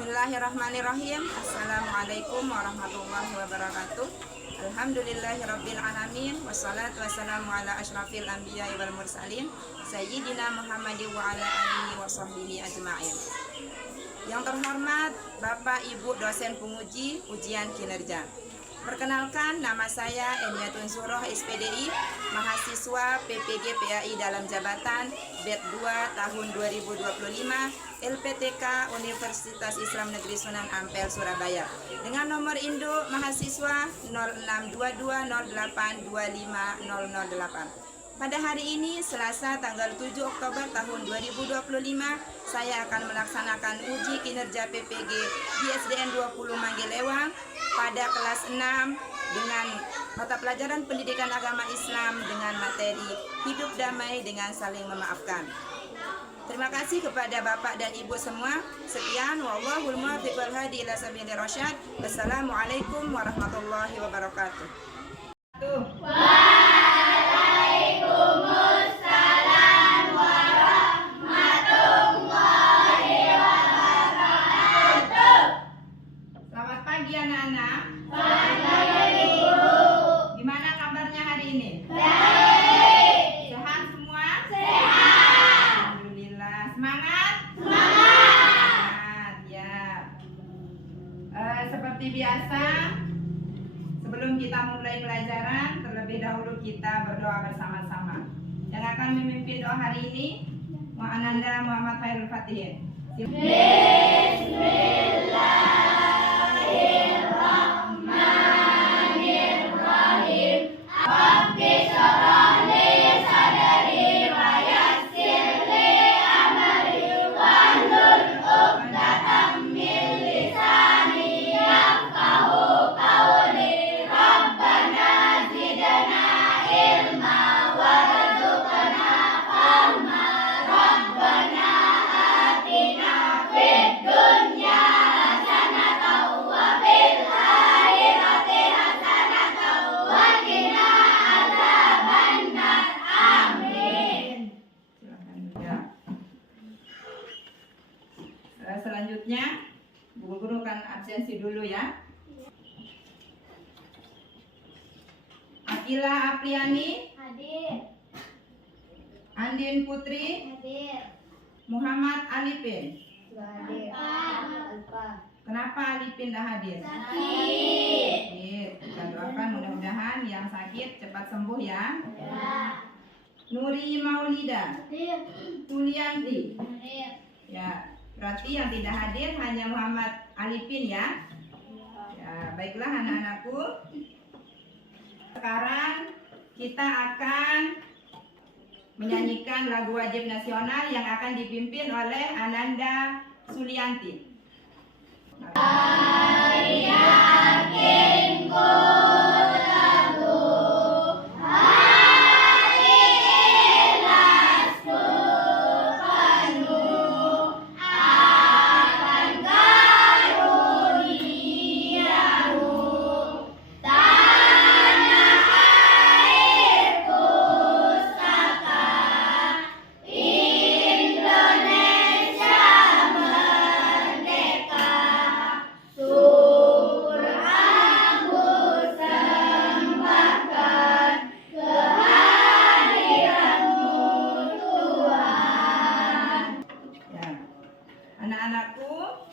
Bismillahirrahmanirrahim. Assalamualaikum warahmatullahi wabarakatuh. Alhamdulillahirabbil alamin wassalatu wassalamu ala asyrafil anbiya'i wal mursalin sayyidina Muhammadin wa ala alihi wa sahbihi ajma'in. Yang terhormat Bapak Ibu dosen penguji ujian kinerja. Perkenalkan, nama saya Emiatun Zuhroh SPDI, mahasiswa PPG PAI dalam jabatan BED 2 tahun 2025 LPTK Universitas Islam Negeri Sunan Ampel Surabaya dengan nomor induk mahasiswa 062208250008. Pada hari ini, Selasa tanggal 7 Oktober tahun 2025, saya akan melaksanakan uji kinerja PPG di SDN 20 Manggelewang pada kelas 6 dengan mata pelajaran pendidikan agama Islam dengan materi hidup damai dengan saling memaafkan. Terima kasih kepada Bapak dan Ibu semua. Sekian, wallahul muwaffiq wal hadi ila sabilir rasyad. Wassalamualaikum warahmatullahi wabarakatuh. Selamat pagi anak-anak. Gimana kabarnya hari ini? Sehat semua? Alhamdulillah. Semangat? Semangat, ya. Seperti biasa, sebelum kita mulai pelajaran, terlebih dahulu kita berdoa bersama-sama. Yang akan memimpin doa hari ini, Ananda Muhammad Khairul Fatih. Bismillahirrahmanirrahim. Rabbi shrah li sadri wa yassir li amri wahlul 'uqdatam min lisani yafqahu qawli. Rabbana zidna ilma warzuqna fahma. Rabbana atina fid dunya hasanatan wa fil akhirati hasanatan wa qina adzabannar. Amin. Ya. Selanjutnya Bu Guru kan absensi dulu ya. Akila Apriani, Hadir. Andin Putri, Hadir. Muhammad Alipin. Hadir. Alfa. Kenapa Alipin dah hadir? Sakit. Kita doakan mudah-mudahan yang sakit cepat sembuh ya. Ya. Nuri Maulida, Hadir. Tulianti. Hadir. Ya, berarti yang tidak hadir hanya Muhammad Alipin ya. Ya, baiklah anak-anakku. Sekarang kita akan menyanyikan lagu wajib nasional yang akan dipimpin oleh Ananda Sulianti. Anak-anakku,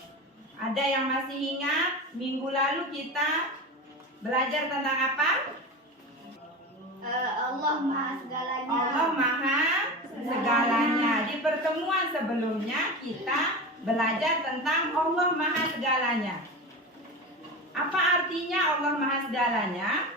ada yang masih ingat minggu lalu kita belajar tentang apa? Allah Maha Segalanya. Allah Maha Segalanya. Di pertemuan sebelumnya kita belajar tentang Allah Maha Segalanya. Apa artinya Allah Maha Segalanya?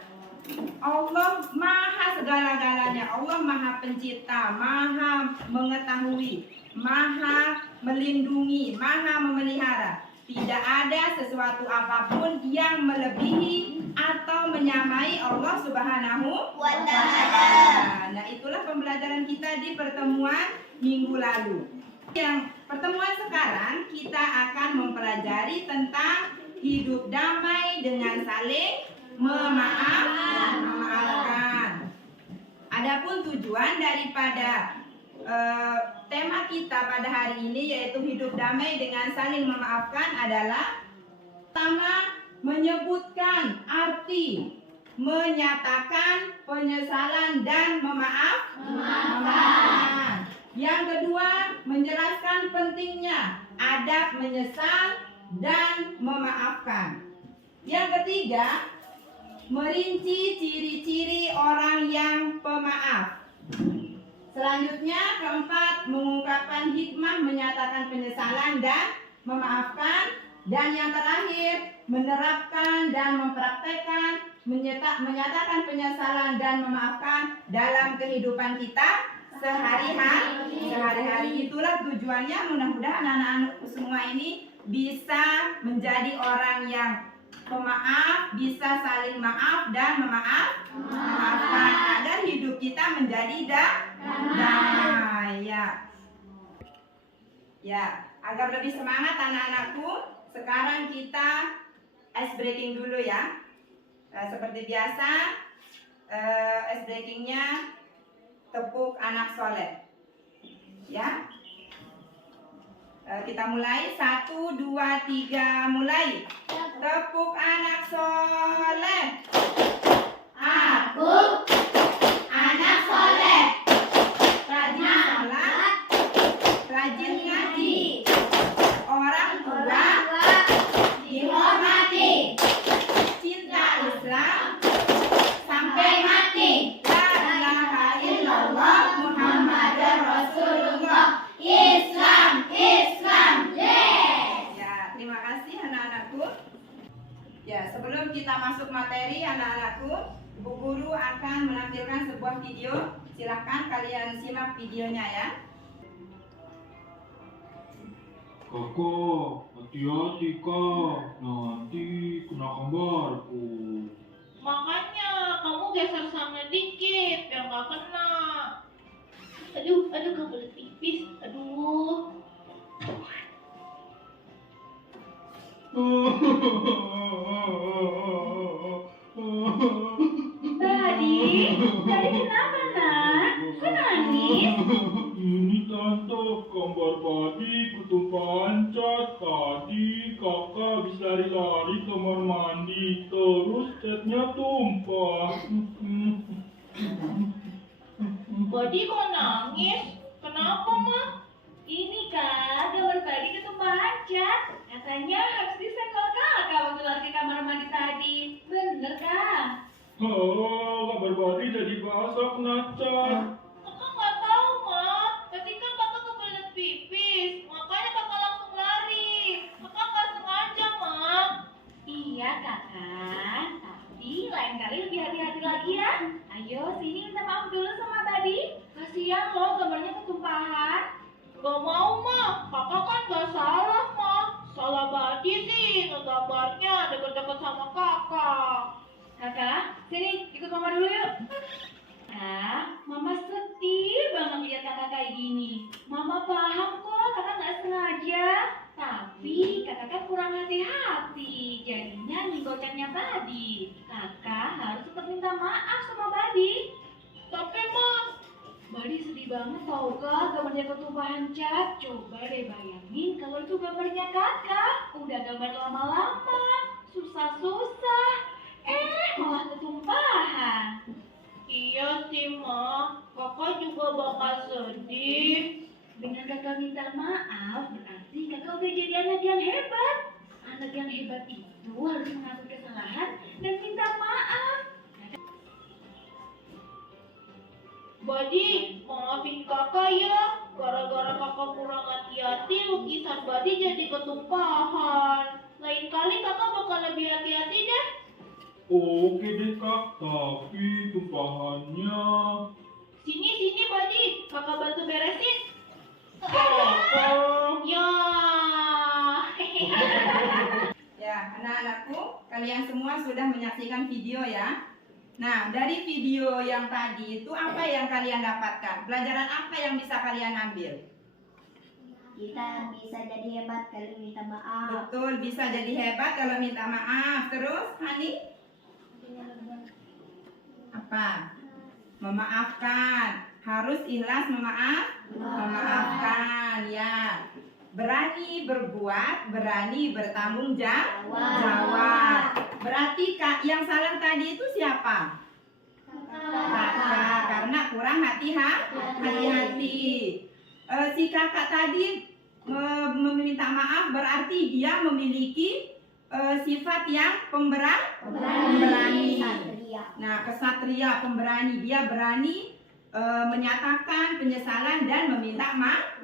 Allah Maha Segala-galanya. Allah Maha Pencipta, Maha Mengetahui, Maha Melindungi, Maha Memelihara. Tidak ada sesuatu apapun yang melebihi atau menyamai Allah Subhanahu wa Ta'ala. Nah, itulah pembelajaran kita di pertemuan minggu lalu. Yang pertemuan sekarang kita akan mempelajari tentang hidup damai dengan saling memaafkan. Adapun tujuan daripada tema kita pada hari ini yaitu hidup damai dengan saling memaafkan adalah pertama, menyebutkan arti menyatakan penyesalan dan memaafkan. Yang kedua, menjelaskan pentingnya adab menyesal dan memaafkan. Yang ketiga, merinci ciri-ciri orang yang pemaaf. Selanjutnya, keempat, mengungkapkan hikmah menyatakan penyesalan dan memaafkan. Dan yang terakhir, menerapkan dan mempraktekkan menyatakan penyesalan dan memaafkan dalam kehidupan kita sehari-hari. Itulah tujuannya. Mudah-mudahan anak-anak semua ini bisa menjadi orang yang pemaaf, bisa saling maaf dan memaafkan agar hidup kita menjadi damai. Ya, agar lebih semangat anak-anakku, sekarang kita ice breaking dulu ya. Seperti biasa, ice breakingnya tepuk anak soleh. Ya, kita mulai 1, 2, 3 mulai. Tepuk anak soleh. Aku anak soleh, Rajin sholat, rajin ngaji, orang tua dihormati cinta Islam sampai mati. La ilaha illallah Muhammadar Rasulullah. Islam, yes. Ya, terima kasih anak-anakku. Ya, sebelum kita masuk materi anak-anakku, Bu Guru akan menampilkan sebuah video. Silakan kalian simak videonya ya. Kakak, hati-hati kak, nanti kena gambarku. Makanya kamu geser sana dikit biar nggak kena. Aduh, kebelet pipis. Aduh. Tadi kenapa nak? Kok nangis? Ini tante, gambar babi ketumpahan cat. Tadi kakak bisa lari-lari ke kamar mandi, terus catnya tumpah. Badi kok nangis? Kenapa mah? Ini kak, gambar tadi ketumpahan cat. Katanya harus disenggol kakak waktu lari ke kamar mandi tadi. Bener kak? Oh, gambar babi jadi basah kena cat. Kakak nggak tahu mah. Tadi kan kakak kebelet pipis, makanya kakak langsung lari. Kakak nggak sengaja mah. Iya kakak, tapi lain kali lebih hati-hati lagi ya. Ayo sini minta maaf dulu sama Badi. Kasihan loh gambarnya ketumpahan. Gak mau mah, kakak kan gak salah mah. Salah Badi sih, ngegambarnya deket-deket sama kakak. Kakak, sini ikut mama dulu yuk. Kak, mama sedih banget lihat kakak kayak gini. Mama paham kok kakak nggak sengaja. Tapi kakak kan kurang hati-hati, jadinya nyenggol catnya Badi. Kakak harus tetap minta maaf sama Badi. Tapi mah, Badi sedih banget tau kak gambarnya ketumpahan cat. Coba deh bayangin kalau itu gambarnya kakak. Udah gambar lama-lama, susah-susah. Malah ketumpahan. iya sih mah. Kakak juga bakal sedih. Dengan kakak minta maaf, berarti kakak udah jadi anak yang hebat. Anak yang hebat itu harus mengakui kesalahan dan minta maaf. Badi, maafin kakak ya. Gara-gara kakak kurang hati-hati, lukisan Badi jadi ketumpahan. Lain kali kakak bakal lebih hati-hati deh. Oke deh kak, tapi tumpahannya. Sini Badi, kakak bantu beresin. Kakak. Ya. Ya, anak-anakku, kalian semua sudah menyaksikan video ya. Nah, dari video yang tadi itu apa yang kalian dapatkan? Pelajaran apa yang bisa kalian ambil? Kita bisa jadi hebat kalau minta maaf. Betul, bisa jadi hebat kalau minta maaf. Terus, Hani? Apa? Memaafkan. harus ikhlas memaafkan ya. Berani berbuat, berani bertanggung jawab. Berarti yang salah tadi itu siapa? Kakak, karena kurang hati-hati. Si kakak tadi meminta maaf berarti dia memiliki sifat yang pemberani. Nah, kesatria, pemberani, dia berani menyatakan penyesalan dan meminta maaf.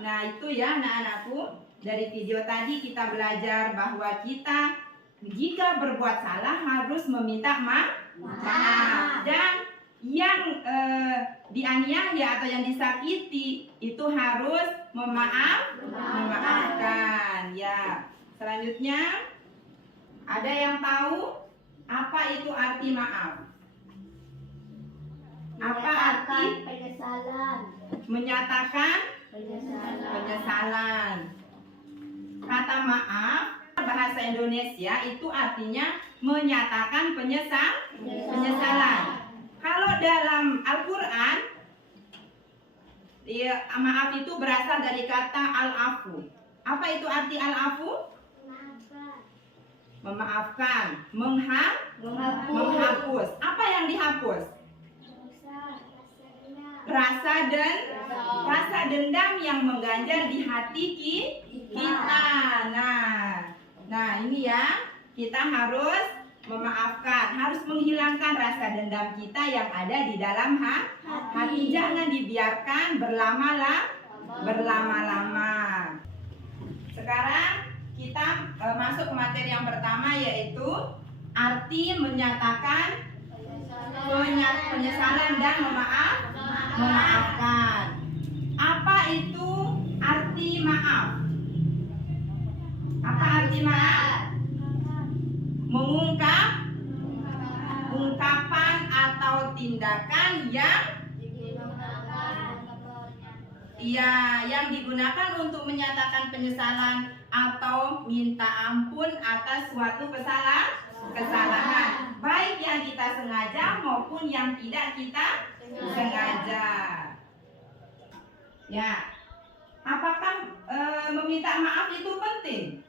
Nah, itu ya anak-anakku, dari video tadi kita belajar bahwa kita jika berbuat salah harus meminta maaf. Dan yang dianiaya atau yang disakiti itu harus memaafkan ya. Selanjutnya, ada yang tahu apa itu arti maaf? Apa arti penyesalan? menyatakan penyesalan? Kata maaf bahasa Indonesia itu artinya menyatakan penyesalan. Kalau dalam Al-Quran, maaf itu berasal dari kata al-afu. Apa itu arti al-afu? Memaafkan, menghapus. Apa yang dihapus? Rasa dendam yang mengganjal di hati kita. Nah ini ya, kita harus memaafkan, harus menghilangkan rasa dendam kita yang ada di dalam hati. Jangan dibiarkan berlama-lama. Sekarang kita masuk ke materi yang pertama, yaitu arti menyatakan penyesalan dan memaafkan. Apa itu arti maaf? Apa arti maaf? Mengungkap ungkapan atau tindakan yang digunakan untuk menyatakan penyesalan atau minta ampun atas suatu kesalahan, baik yang kita sengaja maupun yang tidak kita sengaja. Ya, apakah meminta maaf itu penting?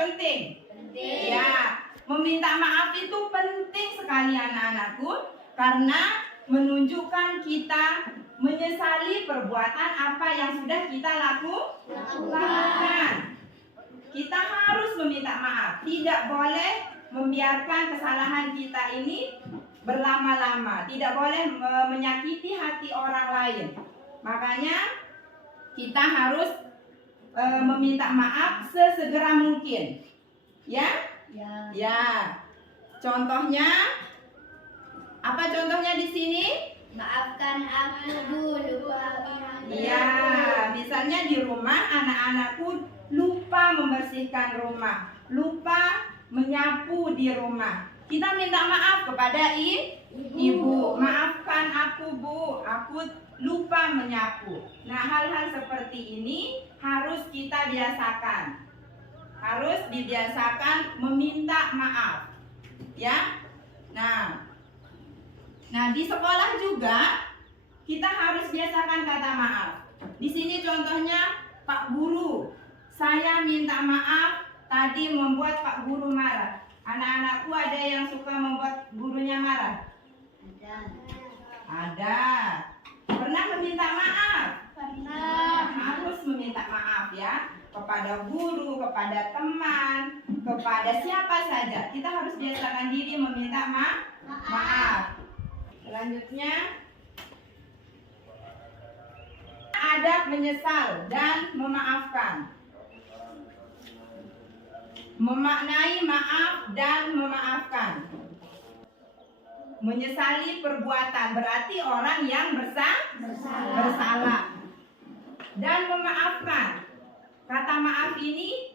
Penting. Ya, meminta maaf itu penting sekali anak-anakku, karena menunjukkan kita menyesali perbuatan apa yang sudah kita lakukan. Kita harus meminta maaf, tidak boleh membiarkan kesalahan kita ini berlama-lama, tidak boleh menyakiti hati orang lain. Makanya kita harus meminta maaf sesegera mungkin. Ya? Contohnya, apa contohnya di sini? Maafkan aku dulu. Ya, misalnya di rumah anak-anakku lupa membersihkan rumah, lupa menyapu di rumah. Kita minta maaf kepada ibu. Maafkan aku, Bu, aku lupa menyapu. Nah, hal-hal seperti ini harus kita biasakan. Harus dibiasakan meminta maaf. Ya. Nah, di sekolah juga kita harus biasakan kata maaf. Di sini contohnya Pak Guru, saya minta maaf tadi membuat Pak Guru marah. Anak-anakku ada yang suka membuat gurunya marah? Ada. Pernah meminta maaf? Pernah. Harus meminta maaf ya, kepada guru, kepada teman, kepada siapa saja. Kita harus biasakan diri meminta maaf. Selanjutnya, adab menyesal dan memaafkan. Memaknai maaf dan memaafkan. Menyesali perbuatan berarti orang yang bersalah. Dan memaafkan. Kata maaf ini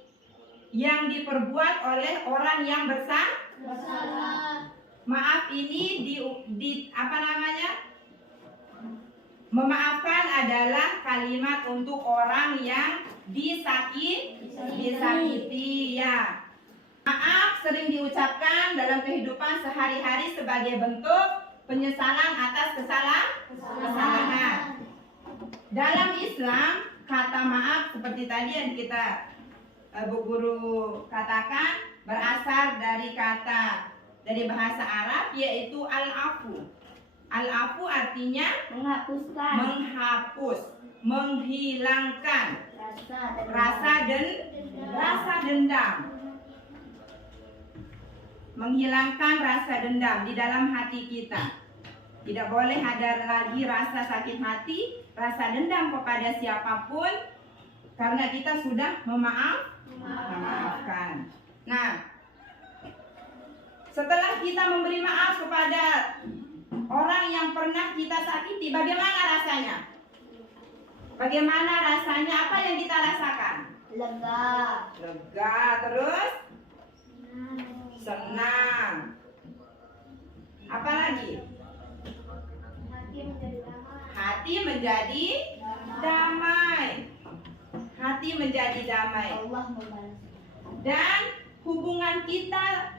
yang diperbuat oleh orang yang bersalah. Maaf ini memaafkan adalah kalimat untuk orang yang disakiti ya. Maaf sering diucapkan dalam kehidupan sehari-hari sebagai bentuk penyesalan atas kesalahan. Dalam Islam, kata maaf seperti tadi yang kita Bu Guru katakan berasal dari bahasa Arab yaitu al-afu. Al-afu artinya Menghapuskan menghapus, menghilangkan rasa dendam. Menghilangkan rasa dendam di dalam hati kita. Tidak boleh ada lagi rasa sakit hati, rasa dendam kepada siapapun karena kita sudah memaafkan. Nah, setelah kita memberi maaf kepada orang yang pernah kita sakiti, bagaimana rasanya? Bagaimana rasanya? Apa yang kita rasakan? lega, Lega, terus senang. Apa lagi? Hati menjadi damai. Hati menjadi damai. Allah membalas. Dan hubungan kita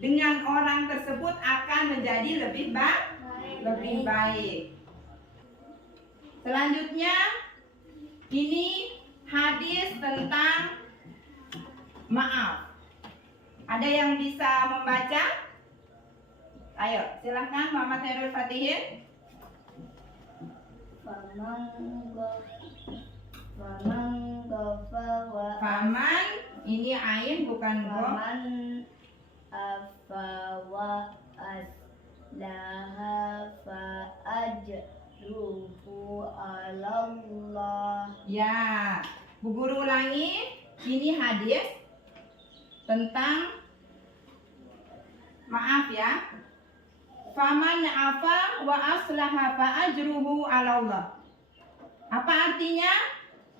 dengan orang tersebut akan menjadi lebih baik. Selanjutnya, ini hadis tentang maaf. Ada yang bisa membaca? Ayo, silahkan Muhammad Khairul Fatihin. Faman ghafara Faman, ini ain bukan go. Faman afawa aslaha fa ajruhu alallah. Ya, Bu Guru ulangi. Ini hadis tentang maaf ya. Faman afa wa aslaha fa ajruhu alallah. Apa artinya?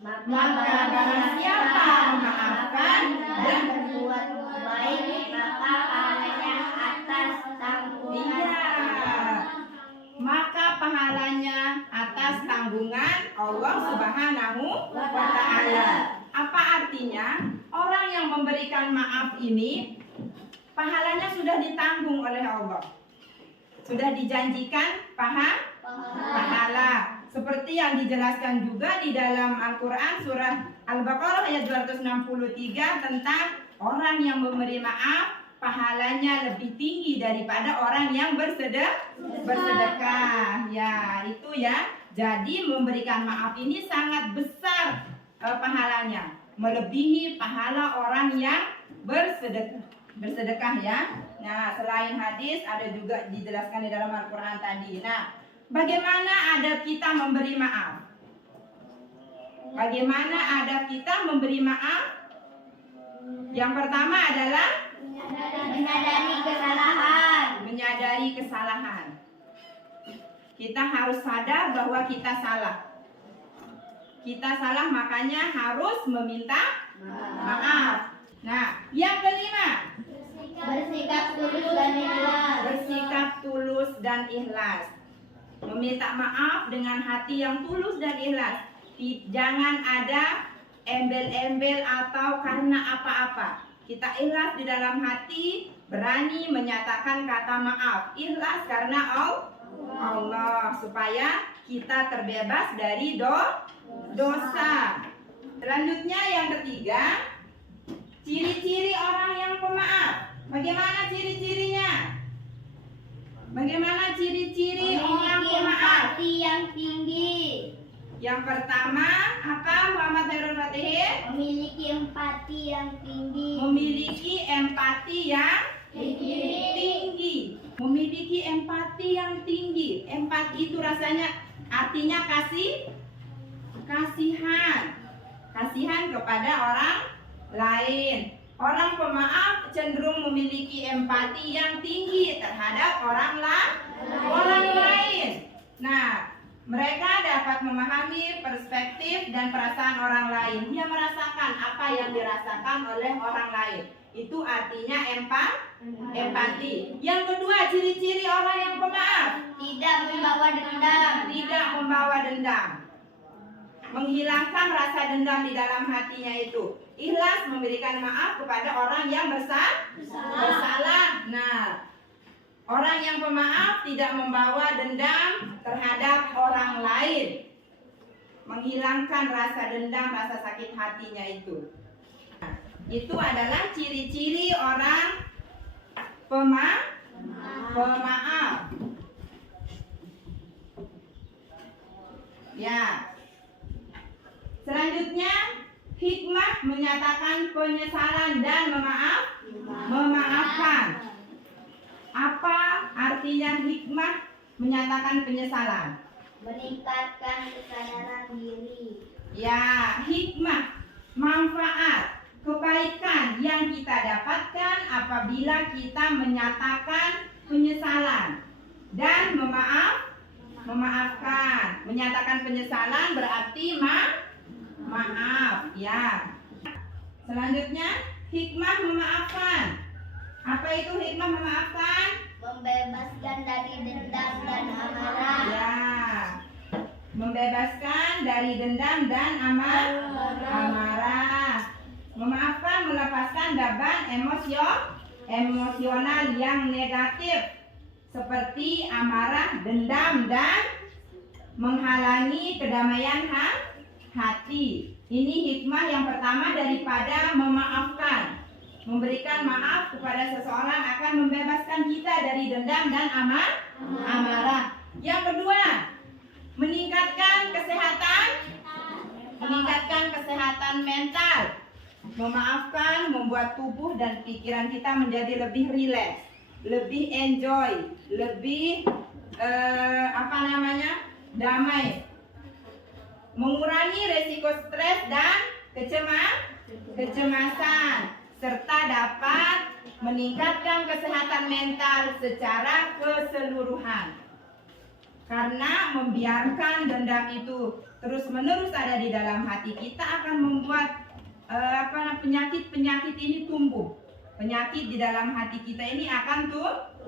Maka barang siapa memaafkan dan berbuat baik maka pahalanya atas tanggungan maka pahalanya atas tanggungan Allah Subhanahu wa Ta'ala. Apa artinya? Orang yang memberikan maaf ini pahalanya sudah ditanggung oleh Allah. Sudah dijanjikan pahala. Seperti yang dijelaskan juga di dalam Al-Quran surah Al-Baqarah ayat 263 tentang orang yang memberi maaf pahalanya lebih tinggi daripada orang yang bersedekah. Ya, itu ya. Jadi memberikan maaf ini sangat besar pahalanya, melebihi pahala orang yang bersedekah ya. Nah, selain hadis ada juga dijelaskan di dalam Al-Quran tadi. Nah, bagaimana adab kita memberi maaf? Bagaimana adab kita memberi maaf? Yang pertama adalah menyadari kesalahan. Kita harus sadar bahwa kita salah. Kita salah, makanya harus meminta maaf. Nah, yang kelima, bersikap tulus dan ikhlas. bersikap tulus dan ikhlas. Meminta maaf dengan hati yang tulus dan ikhlas. Jangan ada embel-embel atau karena apa-apa. Kita ikhlas di dalam hati, berani menyatakan kata maaf. Ikhlas karena Allah, supaya kita terbebas dari dosa. Selanjutnya yang ketiga, ciri-ciri orang yang pemaaf. Bagaimana ciri-cirinya? Bagaimana ciri-ciri orang pemaaf? Hati yang tinggi. Yang pertama, apa Muhammad Khairul Fatihin? Memiliki empati yang tinggi. Memiliki empati yang tinggi. Memiliki empati yang tinggi. Empati itu rasanya artinya kasihan kepada orang lain. Orang pemaaf cenderung memiliki empati yang tinggi terhadap orang lain. Nah, mereka dapat memahami perspektif dan perasaan orang lain. Dia merasakan apa yang dirasakan oleh orang lain. Itu artinya empati. Yang kedua, ciri-ciri orang yang pemaaf. Tidak membawa dendam. Tidak membawa dendam. Menghilangkan rasa dendam di dalam hatinya itu. Ikhlas memberikan maaf kepada orang yang bersalah. Nah, Orang yang pemaaf tidak membawa dendam terhadap orang lain. Menghilangkan rasa dendam, rasa sakit hatinya itu. Itu adalah ciri-ciri orang pemaaf. Ya. Selanjutnya, hikmah menyatakan penyesalan dan memaafkan. Apa artinya hikmah menyatakan penyesalan? Meningkatkan kesadaran diri. Ya, hikmah, manfaat, kebaikan yang kita dapatkan apabila kita menyatakan penyesalan dan memaafkan. Menyatakan penyesalan berarti maaf, ya. Selanjutnya, hikmah memaafkan. Apa itu hikmah memaafkan? Membebaskan dari dendam dan amarah. Ya. Membebaskan dari dendam dan amarah. Memaafkan, melepaskan beban emosional yang negatif seperti amarah, dendam, dan menghalangi kedamaian hati. Ini hikmah yang pertama daripada memaafkan. Memberikan maaf kepada seseorang akan membebaskan kita dari dendam dan amarah. Yang kedua, meningkatkan kesehatan mental. Memaafkan membuat tubuh dan pikiran kita menjadi lebih rileks, lebih enjoy, lebih damai. Mengurangi resiko stres dan kecemasan, serta dapat meningkatkan kesehatan mental secara keseluruhan. Karena membiarkan dendam itu terus-menerus ada di dalam hati kita akan membuat penyakit ini tumbuh. Penyakit di dalam hati kita ini akan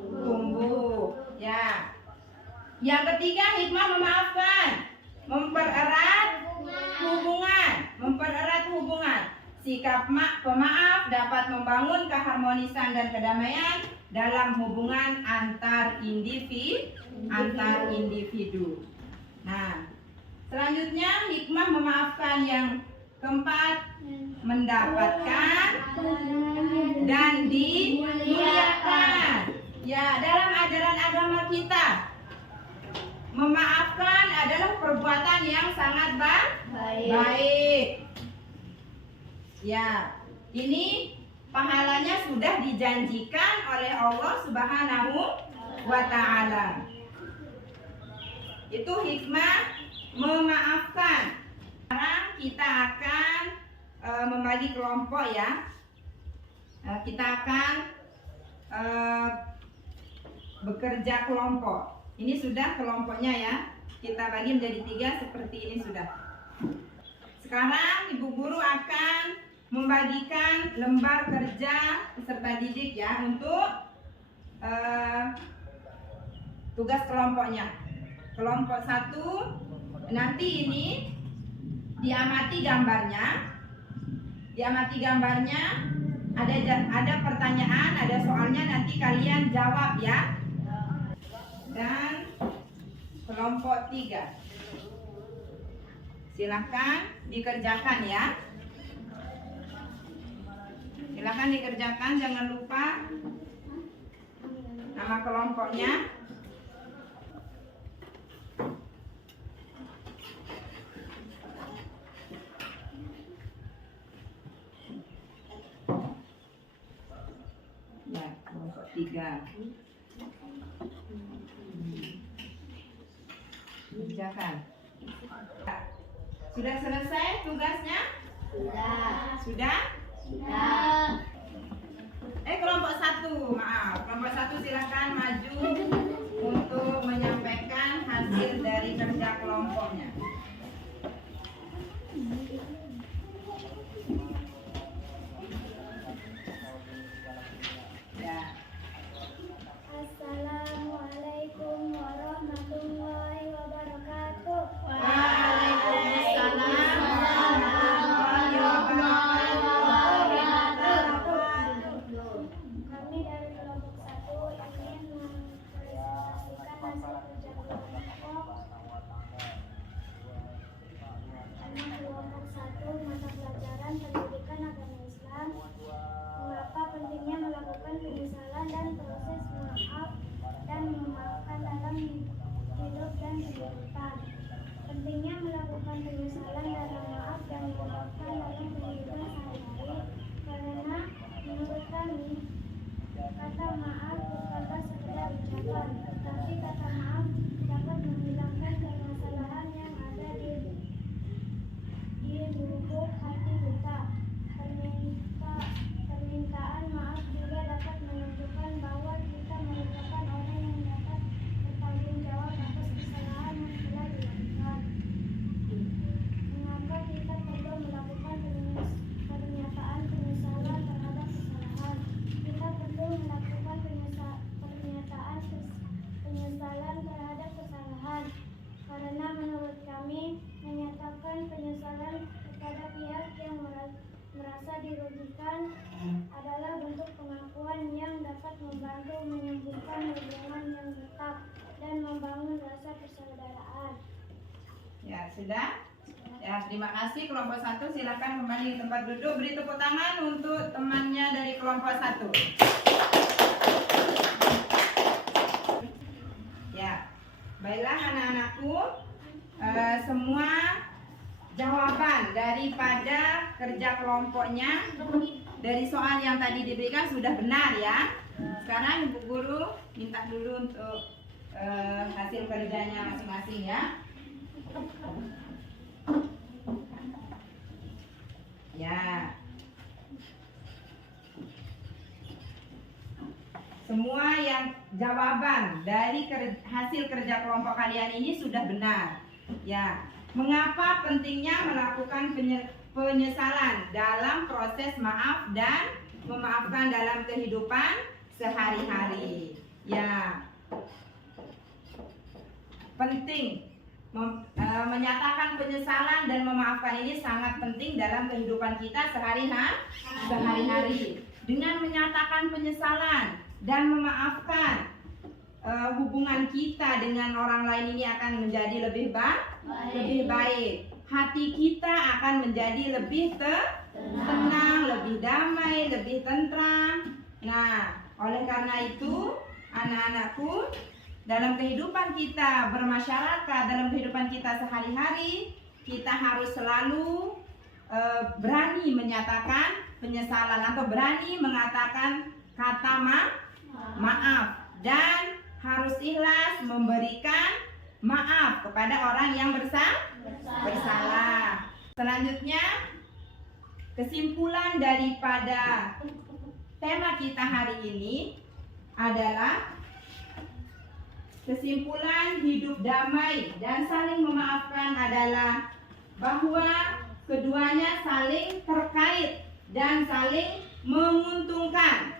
tumbuh. Ya. Yang ketiga, hikmah memaafkan, mempererat hubungan. Sikap pemaaf dapat membangun keharmonisan dan kedamaian dalam hubungan antar individu. Nah, selanjutnya hikmah memaafkan yang keempat, mendapatkan dan dimuliakan. Ya, dalam ajaran agama kita, memaafkan adalah perbuatan yang sangat baik. Ya, ini pahalanya sudah dijanjikan oleh Allah Subhanahu wa Ta'ala. Itu hikmah memaafkan. Sekarang kita akan membagi kelompok ya. Kita akan bekerja kelompok. Ini sudah kelompoknya ya. Kita bagi menjadi 3 seperti ini sudah. Sekarang Ibu Guru akan membagikan lembar kerja peserta didik ya untuk tugas kelompoknya. Kelompok 1 nanti ini diamati gambarnya, ada pertanyaan, ada soalnya, nanti kalian jawab ya. Dan kelompok 3 silahkan dikerjakan ya. Silahkan dikerjakan, jangan lupa nama kelompoknya. Ya, kelompok 3. Kerjakan. Sudah selesai tugasnya? Sudah? Kelompok 1, maaf. Kelompok 1 silakan maju untuk menyampaikan hasil dari kerja kelompoknya. Ya. Assalamualaikum warahmatullahi wabarakatuh. Waalaikumsalam warahmatullahi wabarakatuh. Kami dari kelompok 1 ingin kebajikan adalah bentuk pengakuan yang dapat membantu menyembuhkan hubungan yang retak dan membangun rasa persaudaraan. Ya, sudah? Ya, terima kasih kelompok 1. Silakan kembali ke tempat duduk. Beri tepuk tangan untuk temannya dari kelompok 1. Ya, baiklah anak-anakku, semua jawaban daripada kerja kelompoknya dari soal yang tadi diberikan sudah benar ya. Sekarang Ibu Guru minta dulu untuk hasil kerjanya masing-masing ya. Ya. Semua yang jawaban dari hasil kerja kelompok kalian ini sudah benar. Ya. Mengapa pentingnya melakukan penyesalan dalam proses maaf dan memaafkan dalam kehidupan sehari-hari? Ya. Penting menyatakan penyesalan dan memaafkan ini sangat penting dalam kehidupan kita sehari-hari. Dengan menyatakan penyesalan dan memaafkan, hubungan kita dengan orang lain ini akan menjadi lebih baik. Hati kita akan menjadi lebih tenang, lebih damai, lebih tentram. Nah, oleh karena itu, anak-anakku, dalam kehidupan kita bermasyarakat, dalam kehidupan kita sehari-hari, kita harus selalu berani menyatakan penyesalan atau berani mengatakan kata maaf, dan harus ikhlas memberikan maaf kepada orang yang bersalah. Selanjutnya, kesimpulan daripada tema kita hari ini adalah kesimpulan hidup damai dan saling memaafkan adalah bahwa keduanya saling terkait dan saling menguntungkan.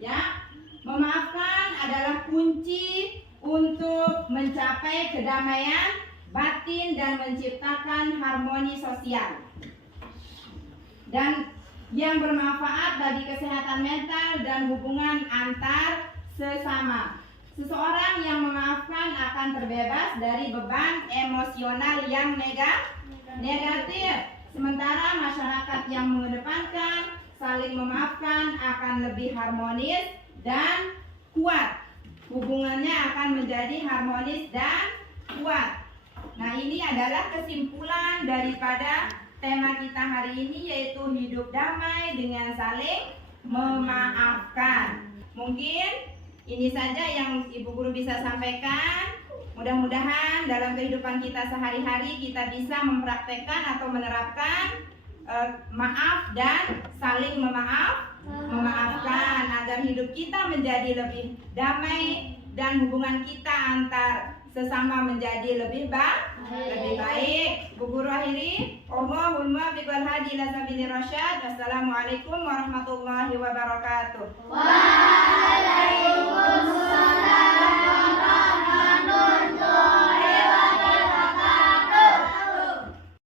Ya, memaafkan adalah kunci untuk mencapai kedamaian batin dan menciptakan harmoni sosial dan yang bermanfaat bagi kesehatan mental dan hubungan antar sesama. Seseorang yang memaafkan akan terbebas dari beban emosional yang negatif. Sementara masyarakat yang mengedepankan saling memaafkan akan lebih harmonis dan kuat. Hubungannya akan menjadi harmonis dan kuat. Nah, ini adalah kesimpulan daripada tema kita hari ini, yaitu hidup damai dengan saling memaafkan. Mungkin ini saja yang Ibu Guru bisa sampaikan. Mudah-mudahan dalam kehidupan kita sehari-hari kita bisa mempraktekkan atau menerapkan maaf dan saling memaafkan agar hidup kita menjadi lebih damai dan hubungan kita antar sesama menjadi lebih baik. Bu Guru akhiri, Allahumma biqal hadi ila sabilir rasyad. Wassalamualaikum warahmatullahi wabarakatuh.